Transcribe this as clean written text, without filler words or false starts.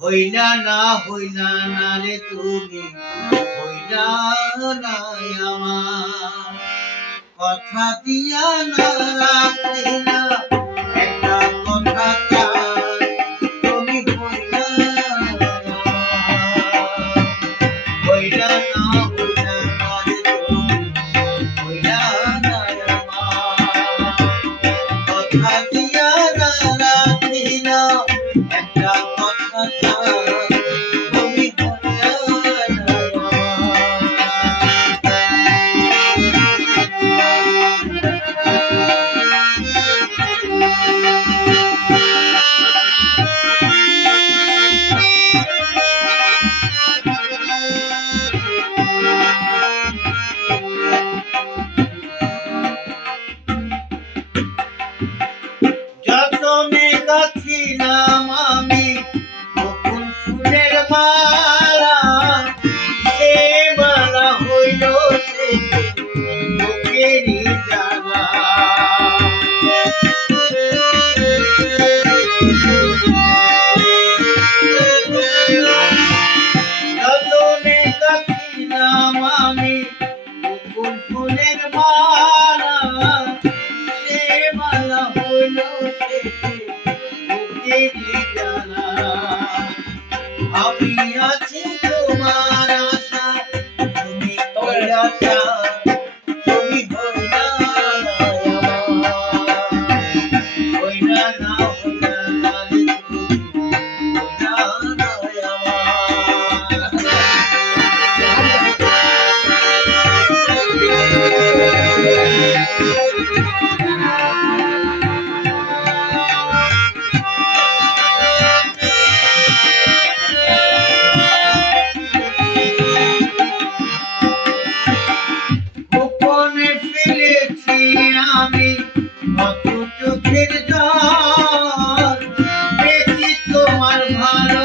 হইলা না রে তুমি, হইলা না আমার কথা দিয়া না রাখিলা একটা কথা চাই, তুমি হইলা না আমার। হইলা না রে তুমি, হইলা না আমার কথা দিয়া না রাখিলা একটা কথা চাই, তুমি হইলা না যতনে গাছিলাম আমি বকুল ফুলের মালা, সে মালা হইল সে বুকেরই জ্বালা। যতনে গাছিলাম আমি বকুল ফুলের মালা, সে মালা হইল সে বুকেরই জ্বালা। আমি আছি তোমার আশা, তুমি হইলা চাঁদ, তুমি হইলা না আমার। হইলা না রে তুমি, হইলা না গোপনে ফেলেছি আমি কত চোখের জল, পেয়েছি তোমার ভালো